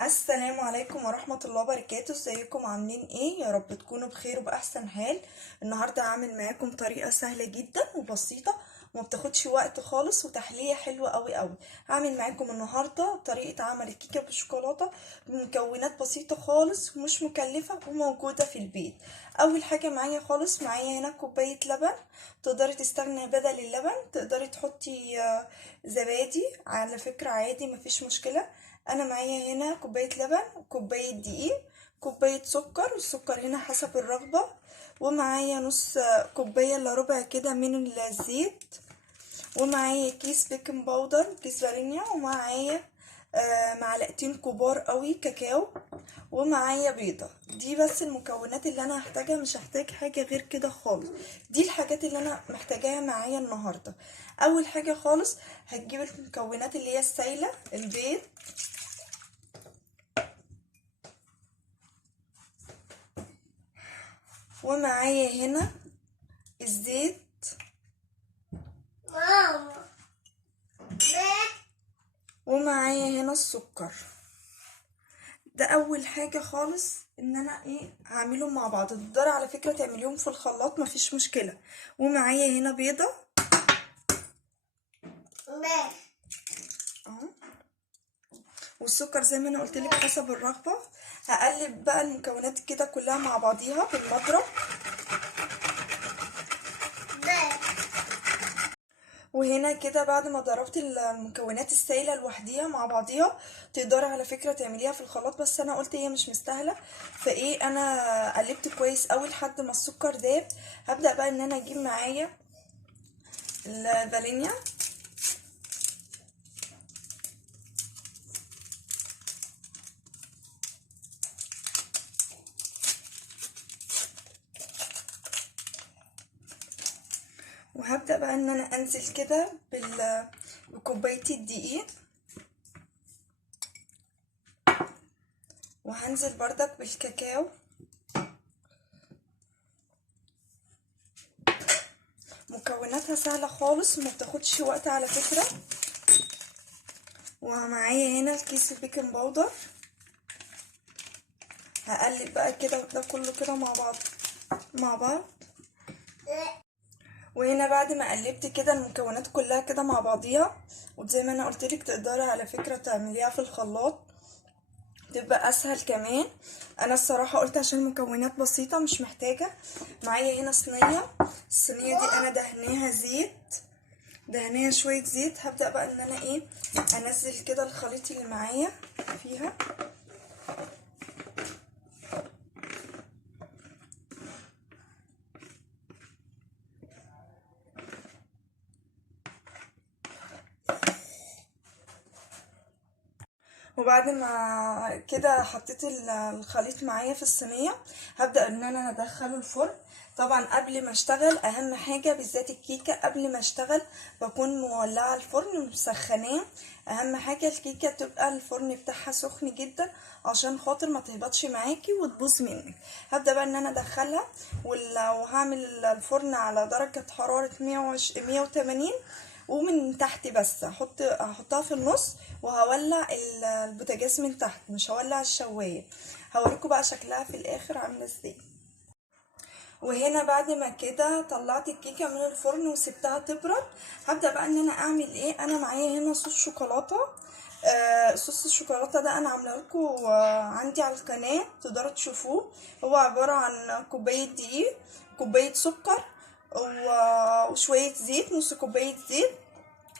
السلام عليكم ورحمة الله وبركاته. ازيكم عاملين ايه؟ يا رب تكونوا بخير وبأحسن حال. النهاردة هعمل معاكم طريقة سهلة جدا وبسيطة وما بتاخدش وقت خالص وتحلية حلوة قوي قوي. هعمل معاكم النهاردة طريقة عمل الكيكة بالشوكولاتة بمكونات بسيطة خالص ومش مكلفة وموجودة في البيت. اول حاجة معايا خالص، معايا هنا كوباية لبن. تقدري تستغني بدل اللبن، تقدري تحطي زبادي على فكرة عادي مفيش مشكلة. انا معايا هنا كوبايه لبن وكوبايه دقيق، كوبايه سكر، والسكر هنا حسب الرغبه. ومعايا نص كوبايه الا ربع كده من الزيت، ومعايا كيس بيكنج باودر، كيس فانيليا، ومعايا معلقتين كبار قوي كاكاو، ومعايا بيضة. دي بس المكونات اللي انا هحتاجها، مش هحتاج حاجة غير كده خالص. دي الحاجات اللي انا محتاجاها معايا النهاردة. اول حاجة خالص هتجيب المكونات اللي هي السايلة، البيض، ومعايا هنا الزيت، ماما ومعايا هنا السكر. ده اول حاجة خالص ان انا هعملهم مع بعض. تقدري على فكرة تعمليهم في الخلاط مفيش مشكلة. ومعايا هنا بيضة اهو، والسكر زي ما انا قلتلك حسب الرغبة. هقلب بقى المكونات كده كلها مع بعضيها بالمضرب. وهنا كده بعد ما ضربت المكونات السائلة لوحديها مع بعضيها، تقدري على فكرة تعمليها في الخلاط، بس انا قلت هي مش مستاهلة. انا قلبت كويس اوي لحد ما السكر داب. هبدأ بقى ان انا اجيب معايا الفانيليا، وهبدأ بقى ان انا انزل كده بكوباية الدقيق، وهنزل بردك بالكاكاو. مكوناتها سهلة خالص وما بتاخدش وقت على فكرة. ومعايا هنا الكيس البيكنج باودر. هقلب بقى كده ده كله كده مع بعض. وهنا بعد ما قلبت كده المكونات كلها كده مع بعضيها، وزي ما انا قلتلك تقدري على فكرة تعمليها في الخلاط تبقى اسهل كمان. انا الصراحة قلت عشان المكونات بسيطة مش محتاجة. معايا هنا صينية، الصينية دي انا دهناها زيت، دهناها شوية زيت. هبدأ بقى ان انا انزل كده الخليط اللي معايا فيها. وبعد ما كده حطيت الخليط معايا في الصينيه، هبدا ان انا ادخله الفرن. طبعا قبل ما اشتغل اهم حاجه بالذات الكيكه، قبل ما اشتغل بكون مولعه الفرن ومسخناه. اهم حاجه الكيكه تبقى الفرن بتاعها سخن جدا عشان خاطر ما تهبطش معاكي وتبوظ منك. هبدا بقى ان انا ادخلها، وهعمل الفرن على درجه حراره 180، ومن تحت بس هحطها في النص، وهولع البوتاجاز من تحت، مش هولع الشوايه. هوريكم بقى شكلها في الاخر عامله ازاي. وهنا بعد ما كده طلعت الكيكه من الفرن وسبتها تبرد، هبدا بقى ان انا اعمل انا معايا هنا صوص شوكولاته. صوص الشوكولاته ده انا عامله لكم عندي على القناه، تقدروا تشوفوه. هو عباره عن كوبايه دقيق، كوبايه سكر، وشويه زيت، نص كوبايه زيت،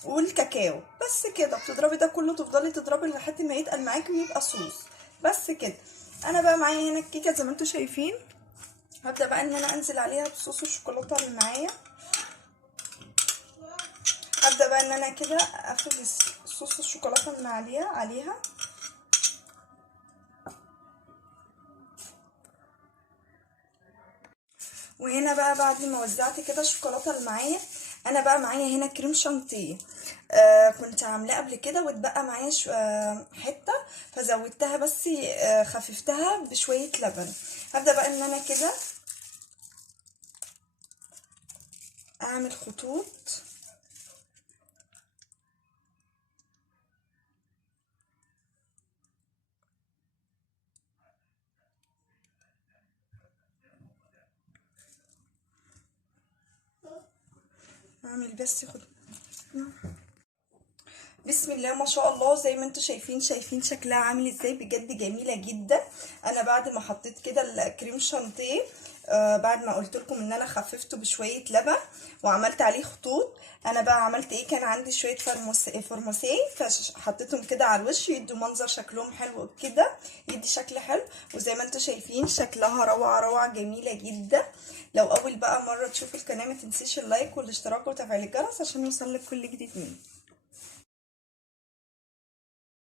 والكاكاو. بس كده بتضربي ده كله، تفضلي تضربي لحد ما يتقل معاكي ويبقى صوص. بس كده. انا بقى معايا هنا الكيكه زي ما انتم شايفين. هبدا بقى ان انا انزل عليها بصوص الشوكولاته اللي معايا. هبدا بقى ان انا كده اقفل صوص الشوكولاته اللي عليها. وهنا بقى بعد ما وزعت كده الشوكولاته اللي معايا، انا بقى معايا هنا كريم شانتيه. كنت عاملاه قبل كده واتبقى معايا حته، فزودتها بس خففتها بشويه لبن. هبدا بقى ان انا كده اعمل خطوط اعمل بس خد. بسم الله ما شاء الله، زي ما انتوا شايفين شكلها عامل ازاي، بجد جميله جدا. انا بعد ما حطيت كده الكريم شانتيه، بعد ما قلت لكم ان انا خففته بشويه لبن وعملت عليه خطوط، انا بقى عملت ايه، كان عندي شويه فرماسيه فحطيتهم كده على الوش يدوا منظر شكلهم حلو كده، يدي شكل حلو. وزي ما انتوا شايفين شكلها روعه جميله جدا. لو اول بقى مره تشوفوا القناه ما تنسيش اللايك والاشتراك وتفعيل الجرس عشان يوصلك كل جديد مني.